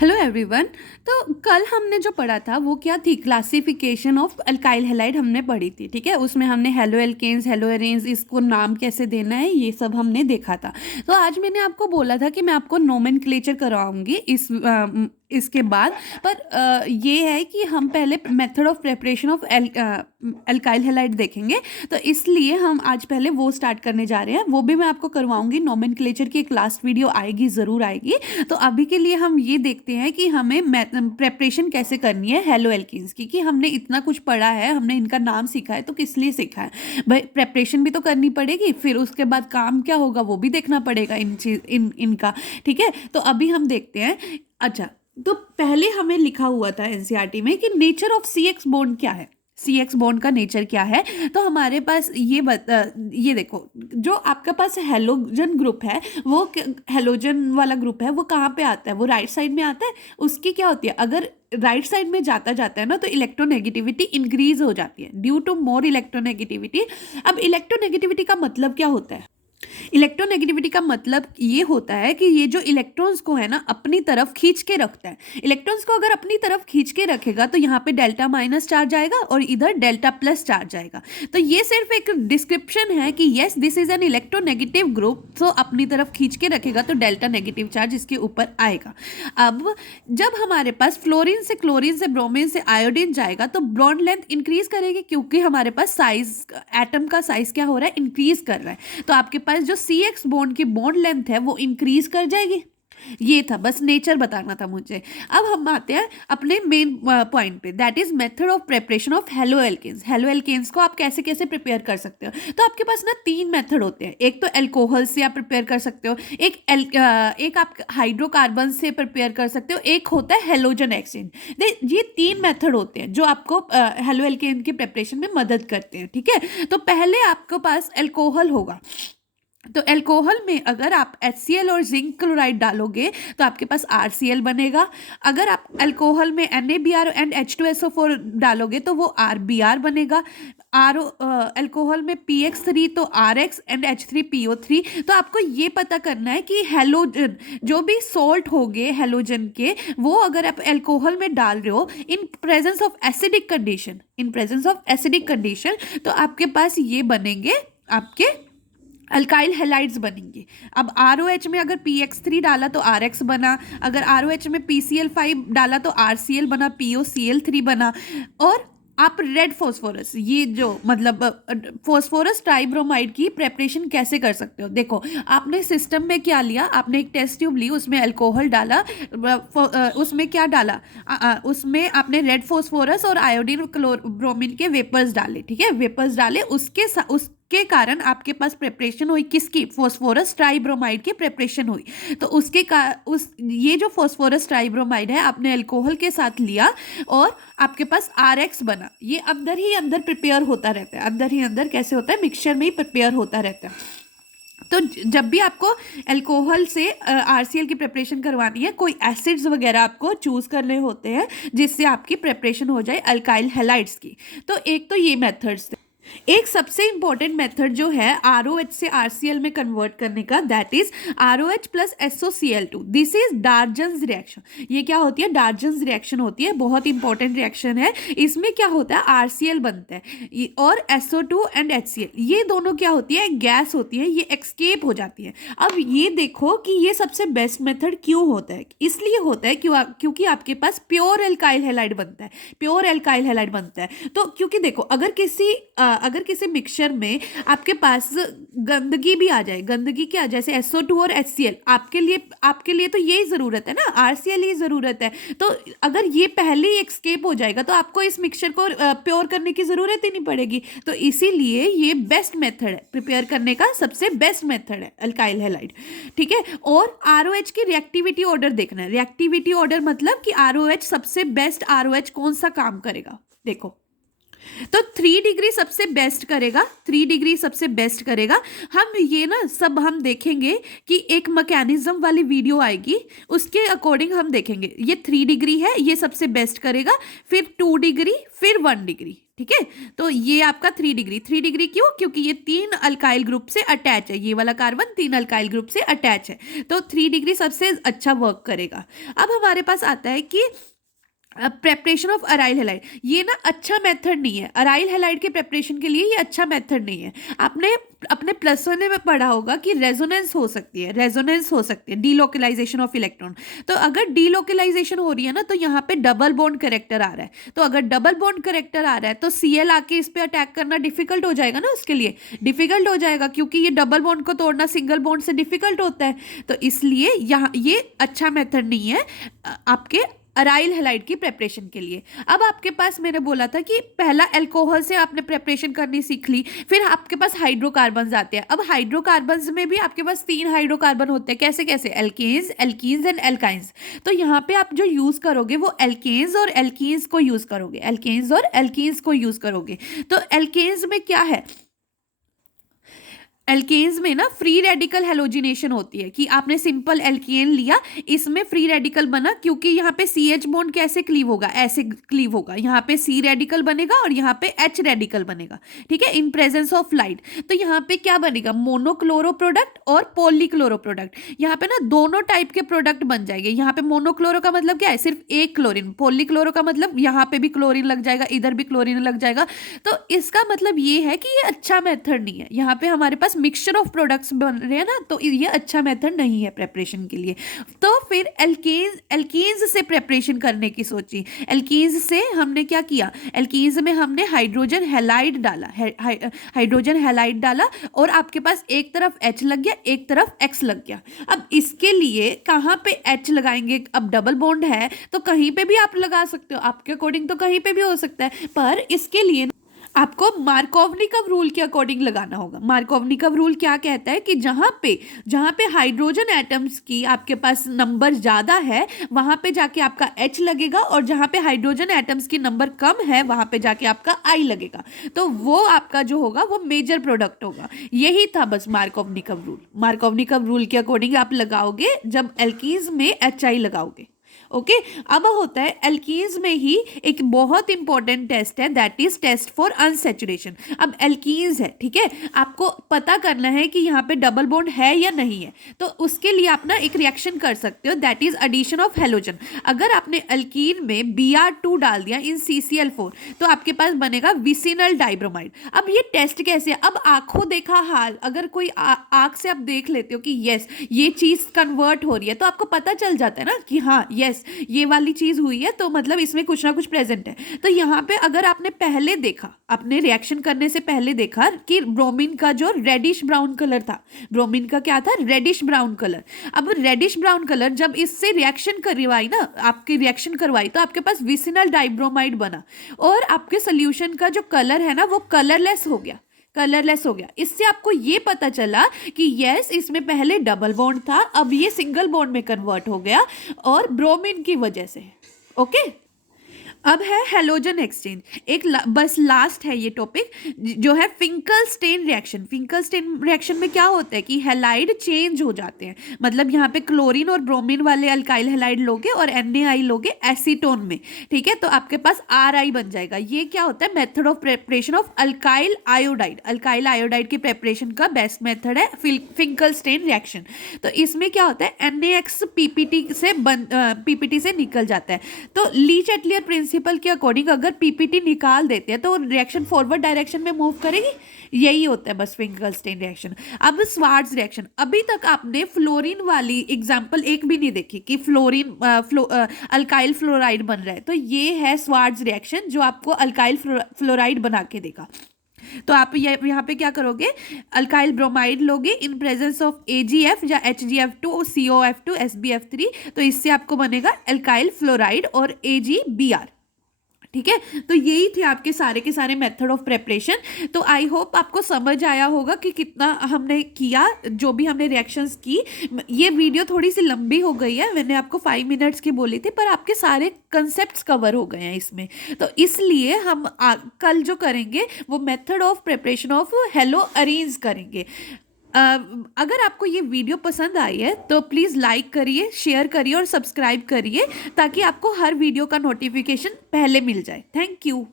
Hello everyone. तो कल हमने जो पढ़ा था वो क्या थी, क्लासिफिकेशन ऑफ अल्काइल हैलाइड हमने पढ़ी थी। ठीक है, उसमें हमने हेलो एल्केन्स, हेलो एरेन्स, इसको नाम कैसे देना है ये सब हमने देखा था। तो आज मैंने आपको बोला था कि मैं आपको नोमेनक्लेचर कराऊंगी इसके बाद। पर ये है कि हम पहले method of preparation of alkyl halide देखेंगे। तो इसलिए हम आज पहले वो स्टार्ट करने जा रहे हैं, वो भी मैं आपको करवाऊंगी। नोमेनक्लेचर की एक लास्ट वीडियो आएगी, ज़रूर आएगी। तो अभी के लिए हम ये देखते हैं कि हमें प्रेपरेशन कैसे करनी है हेलो एल्कीन्स की। कि हमने इतना कुछ पढ़ा है, हमने इनका नाम सीखा है, तो किस लिए सीखा है भाई? प्रेपरेशन भी तो करनी पड़ेगी, फिर उसके बाद काम क्या होगा वो भी देखना पड़ेगा इनका। ठीक है, तो अभी हम देखते हैं। अच्छा, तो पहले हमें लिखा हुआ था एनसीईआरटी में कि nature of C X bond क्या है, सी एक्स बॉन्ड का नेचर क्या है। तो हमारे पास ये देखो, जो आपके पास हेलोजन ग्रुप है, वो हेलोजन वाला ग्रुप है, वो कहाँ पे आता है? वो राइट साइड में आता है। उसकी क्या होती है, अगर राइट साइड में जाता जाता है ना, तो इलेक्ट्रोनेगेटिविटी इंक्रीज हो जाती है ड्यू टू मोर इलेक्ट्रोनेगेटिविटी। अब इलेक्ट्रोनेगेटिविटी का मतलब क्या होता है? इलेक्ट्रोनेगेटिविटी का मतलब ये होता है कि ये जो इलेक्ट्रॉन्स को है ना अपनी तरफ खींच के रखता है। इलेक्ट्रॉन्स को अगर अपनी तरफ खींच के रखेगा तो यहाँ पे डेल्टा माइनस चार्ज आएगा और इधर डेल्टा प्लस चार्ज आएगा। तो ये सिर्फ एक डिस्क्रिप्शन है कि yes this is an electronegative group. तो अपनी तरफ खींच के रखेगा तो डेल्टा नेगेटिव चार्ज इसके ऊपर आएगा। अब जब हमारे पास फ्लोरीन से क्लोरीन से ब्रोमीन से आयोडीन जाएगा तो बॉन्ड लेंथ इंक्रीज करेगी, क्योंकि हमारे पास साइज, एटम का साइज क्या हो रहा है, इंक्रीज कर रहा है। तो आपके पास जो सी एक्स बॉन्ड की बॉन्ड लेंथ है वो इंक्रीज कर जाएगी। ये था, बस नेचर बताना था मुझे। अब हम आते हैं अपने मेन पॉइंट पे, that is method of preparation of haloalkanes. Haloalkanes को आप कैसे कैसे प्रिपेयर कर सकते हो? तो आपके पास ना 3 मेथड होते हैं। एक तो एल्कोहल से आप प्रिपेयर कर सकते हो, एक आप हाइड्रोकार्बन से प्रिपेयर कर सकते हो, एक होता है हेलोजन एक्सचेंज। ये 3 मेथड होते हैं जो आपको हेलो एल्केन की प्रिपरेशन में मदद करते हैं। ठीक है, तो पहले आपके पास एल्कोहल होगा। तो एल्कोहल में अगर आप HCl और जिंक क्लोराइड डालोगे तो आपके पास RCl बनेगा। अगर आप एल्कोहल में NaBr एंड H2SO4 डालोगे तो वो RBr बनेगा। एल्कोहल में PX3 तो RX एंड H3PO3। तो आपको ये पता करना है कि हेलोजन, जो भी सोल्ट होंगे हेलोजन के, वो अगर आप एल्कोहल में डाल रहे हो in presence of acidic condition, तो आपके पास ये बनेंगे, आपके अल्काइल हैलाइड्स बनेंगे। अब ROH में अगर PX3 डाला तो RX बना, अगर ROH में PCl5 डाला तो RCl बना, POCl3 बना। और आप रेड फॉस्फोरस, ये जो मतलब फॉस्फोरस ट्राइब्रोमाइड की प्रेपरेशन कैसे कर सकते हो? देखो, आपने सिस्टम में क्या लिया, आपने एक टेस्ट ट्यूब ली, उसमें अल्कोहल डाला, उसमें क्या डाला, उसमें आपने रेड फॉस्फोरस और आयोडीन ब्रोमीन के वेपर्स डाले। ठीक है, वेपर्स डाले, उसके कारण आपके पास प्रेपरेशन हुई किसकी? फॉस्फोरस ट्राइब्रोमाइड की प्रेपरेशन हुई। तो ये जो फॉस्फोरस ट्राइब्रोमाइड है आपने अल्कोहल के साथ लिया और आपके पास RX बना। ये अंदर ही अंदर प्रिपेयर होता रहता है, अंदर ही अंदर कैसे होता है, मिक्सचर में ही प्रिपेयर होता रहता है। तो जब भी आपको अल्कोहल से RCl की प्रिपरेशन करवानी है, कोई एसिड्स वगैरह आपको चूज करने होते हैं जिससे आपकी प्रिपरेशन हो जाए अल्काइल हैलाइड्स की। तो एक तो ये मेथड्स थे। एक सबसे इंपॉर्टेंट मेथड जो है ROH से RCl में कन्वर्ट करने का, that is ROH plus SOCl2। This is Darzens reaction. ये क्या होती है? डार्जन्स रिएक्शन होती है, बहुत इंपॉर्टेंट रिएक्शन है। इसमें क्या होता है, RCl बनता है और SO2 एंड HCl, ये दोनों क्या होती है, गैस होती है, ये एक्सकेप हो जाती है। अब ये देखो कि ये सबसे बेस्ट मेथड क्यों होता है? इसलिए होता है क्योंकि आपके पास प्योर एल्काइल हैलाइड बनता है, प्योर एल्काइल हैलाइड बनता है। तो क्योंकि देखो, अगर किसी मिक्सचर में आपके पास गंदगी भी आ जाए, गंदगी क्या, जैसे SO2 और HCl, आपके लिए तो यही ज़रूरत है ना, RCl ही ज़रूरत है। तो अगर ये पहले ही एक्सकेप हो जाएगा तो आपको इस मिक्सचर को प्योर करने की ज़रूरत ही नहीं पड़ेगी। तो इसीलिए ये बेस्ट मेथड है, प्रिपेयर करने का सबसे बेस्ट मेथड है अल्काइल हैलाइड। ठीक है, और ROH की रिएक्टिविटी ऑर्डर देखना है। रिएक्टिविटी ऑर्डर मतलब कि ROH सबसे बेस्ट ROH कौन सा काम करेगा। देखो, तो 3 डिग्री सबसे बेस्ट करेगा, 3 डिग्री सबसे बेस्ट करेगा। हम ये ना सब हम देखेंगे कि एक मैकेनिज्म वाली वीडियो आएगी, उसके अकॉर्डिंग हम देखेंगे। ये 3 डिग्री है, ये सबसे बेस्ट करेगा, फिर 2 डिग्री, फिर 1 डिग्री। ठीक है। तो ये आपका 3 डिग्री, 3 डिग्री क्यों? क्योंकि ये 3 अल्काइल ग्रुप से अटैच है, ये वाला कार्बन 3 अल्काइल ग्रुप से अटैच है, तो 3 डिग्री सबसे अच्छा वर्क करेगा। अब हमारे पास आता है कि प्रेपरेशन ऑफ अराइल हेलाइड, ये ना अच्छा मेथड नहीं है, अराइल हेलाइड के प्रेपरेशन के लिए ये अच्छा मेथड नहीं है। आपने अपने +1 में पढ़ा होगा कि रेजोनेंस हो सकती है, रेजोनेंस हो सकती है, डीलोकलाइजेशन ऑफ इलेक्ट्रॉन। तो अगर डीलोकलाइजेशन हो रही है ना, तो यहाँ पे डबल बॉन्ड करेक्टर आ रहा है, तो अगर डबल बॉन्ड करेक्टर आ रहा है तो Cl आके इस पे अटैक करना डिफिकल्ट हो जाएगा ना, उसके लिए डिफिकल्ट हो जाएगा, क्योंकि ये डबल बॉन्ड को तोड़ना सिंगल बॉन्ड से डिफिकल्ट होता है। तो इसलिए यहाँ ये अच्छा मेथड नहीं है आपके अराइल हेलाइड की प्रेपरेशन के लिए। अब आपके पास मैंने बोला था कि पहला अल्कोहल से आपने प्रेपरेशन करनी सीख ली, फिर आपके पास हाइड्रोकार्बन्स आते हैं। अब हाइड्रोकार्बन्स में भी आपके पास 3 हाइड्रोकार्बन होते हैं, कैसे कैसे? Alkanes, alkenes and alkynes. तो यहाँ पे आप जो यूज करोगे वो एल्केन्स और एल्कीन्स को यूज करोगे, एल्केन्स और एल्कीन्स को यूज करोगे। तो एल्केन्स में क्या है, एल्केन्स में ना फ्री रेडिकल हेलोजिनेशन होती है, कि आपने सिंपल एल्केन लिया, इसमें फ्री रेडिकल बना, क्योंकि यहाँ पे CH बॉन्ड कैसे क्लीव होगा, ऐसे क्लीव होगा, यहाँ पे C रेडिकल बनेगा और यहाँ पे H रेडिकल बनेगा, ठीक है, इन प्रेजेंस ऑफ लाइट। तो यहाँ पे क्या बनेगा, मोनोक्लोरो प्रोडक्ट और पॉलीक्लोरो प्रोडक्ट। यहाँ पे ना दोनों टाइप के प्रोडक्ट बन जाएंगे। यहाँ पे मोनोक्लोरो का मतलब क्या है, सिर्फ एक क्लोरीन, पॉलीक्लोरो का मतलब यहाँ पे भी क्लोरीन लग जाएगा, इधर भी क्लोरीन लग जाएगा। तो इसका मतलब ये है कि ये अच्छा मेथड नहीं है, यहाँ पे हमारे पास मिक्सचर ऑफ प्रोडक्ट्स बन रहे हैं ना, तो ये अच्छा मेथड नहीं है प्रेपरेशन के लिए। तो फिर एल्केन्स से प्रेपरेशन करने की सोची। एल्केन्स से हमने क्या किया, एल्केन्स में हमने हाइड्रोजन हैलाइड डाला, हाइड्रोजन हैलाइड डाला, और आपके पास एक तरफ H लग गया, एक तरफ X लग गया। अब इसके लिए कहाँ पे H लगाएंगे, अब डबल बॉन्ड है तो कहीं पे भी आप लगा सकते हो, आपके अकॉर्डिंग तो कहीं पे भी हो सकता है, पर इसके लिए आपको मार्कोवनिकव रूल के अकॉर्डिंग लगाना होगा। मार्कोवनिकव रूल क्या कहता है कि जहां पे हाइड्रोजन एटम्स की आपके पास नंबर ज़्यादा है वहां पे जाके आपका H लगेगा, और जहां पे हाइड्रोजन एटम्स की नंबर कम है वहां पे जाके आपका I लगेगा। तो वो आपका जो होगा वो मेजर प्रोडक्ट होगा। यही था बस मार्कोवनिकव रूल। मार्कोवनिकव रूल के अकॉर्डिंग आप लगाओगे जब एल्कीन्स में HI लगाओगे। ओके अब होता है एल्कीन्स में ही एक बहुत इंपॉर्टेंट टेस्ट है, that is test for unsaturation. अब एल्कीन्स है, ठीक है, आपको पता करना है कि यहाँ पे डबल बॉन्ड है या नहीं है, तो उसके लिए आप ना एक रिएक्शन कर सकते हो, that is addition of halogen. अगर आपने एल्कीन में Br2 डाल दिया इन CCl4 तो आपके पास बनेगा विसिनल डाइब्रोमाइड। अब ये टेस्ट कैसे है, अब आंखों देखा हाल, अगर कोई आंख से आप देख लेते हो कि यस ये चीज कन्वर्ट हो रही है, तो आपको पता चल जाता है ना कि हाँ यस ये वाली चीज हुई है, तो मतलब इसमें कुछ ना कुछ प्रेजेंट है। तो यहाँ पे अगर आपने पहले देखा, अपने रिएक्शन करने से पहले देखा कि ब्रोमीन का जो रेडिश ब्राउन कलर था, ब्रोमीन का क्या था, रेडिश ब्राउन कलर। अब रेडिश ब्राउन कलर जब इससे रिएक्शन करवाई ना, आपकी रिएक्शन करवाई, तो आपके पास विसिनल डाइब्रोमाइड बना, और आपके सोल्यूशन का जो कलर है ना वो कलरलेस हो गया, कलरलेस हो गया। इससे आपको ये पता चला कि यस इसमें पहले डबल बॉन्ड था, अब ये सिंगल बॉन्ड में कन्वर्ट हो गया, और ब्रोमीन की वजह से। ओके अब है हेलोजन एक्सचेंज, एक बस लास्ट है ये टॉपिक, जो है फिंकलस्टेन रिएक्शन। फिंकलस्टेन रिएक्शन में क्या होता है कि हेलाइड चेंज हो जाते हैं, मतलब यहाँ पे क्लोरीन और ब्रोमीन वाले अल्काइल हेलाइड लोगे और NaI लोगे एसीटोन में, ठीक है, तो आपके पास RI बन जाएगा। ये क्या होता है, method of preparation of alkyl iodide. Alkyl iodide की प्रेपरेशन का बेस्ट मेथड है फिंकलस्टेन रिएक्शन। तो इसमें क्या होता है, NaX PPT से निकल जाता है। तो लीच एटलियर प्रिंसिपल के अकॉर्डिंग अगर PPT निकाल देते हैं तो रिएक्शन फॉरवर्ड डायरेक्शन में मूव करेगी। यही होता है बस फिंकलस्टेन रिएक्शन। अब स्वार्ट्ज रिएक्शन, अभी तक आपने फ्लोरीन वाली एग्जांपल एक भी नहीं देखी कि फ्लोरीन अल्काइल फ्लोराइड बन रहा है, तो ये है स्वार्ट्ज रिएक्शन जो आपको अल्काइल फ्लोराइड बना के देगा। तो आप यहाँ पे क्या करोगे, अल्काइल ब्रोमाइड लोगे इन प्रेजेंस ऑफ AgF या HgF2 COF2 SbF3, तो इससे आपको बनेगा अल्काइल फ्लोराइड और AgBr, ठीक है। तो यही थे आपके सारे के सारे मेथड ऑफ प्रेपरेशन। तो आई होप आपको समझ आया होगा कि कितना हमने किया, जो भी हमने रिएक्शंस की। ये वीडियो थोड़ी सी लंबी हो गई है, मैंने आपको 5 मिनट्स की बोली थी, पर आपके सारे कंसेप्ट्स कवर हो गए हैं इसमें, तो इसलिए हम कल जो करेंगे वो method of preparation of hello arrange करेंगे। अगर आपको ये वीडियो पसंद आई है तो प्लीज़ लाइक करिए, शेयर करिए और सब्सक्राइब करिए, ताकि आपको हर वीडियो का नोटिफिकेशन पहले मिल जाए। Thank you.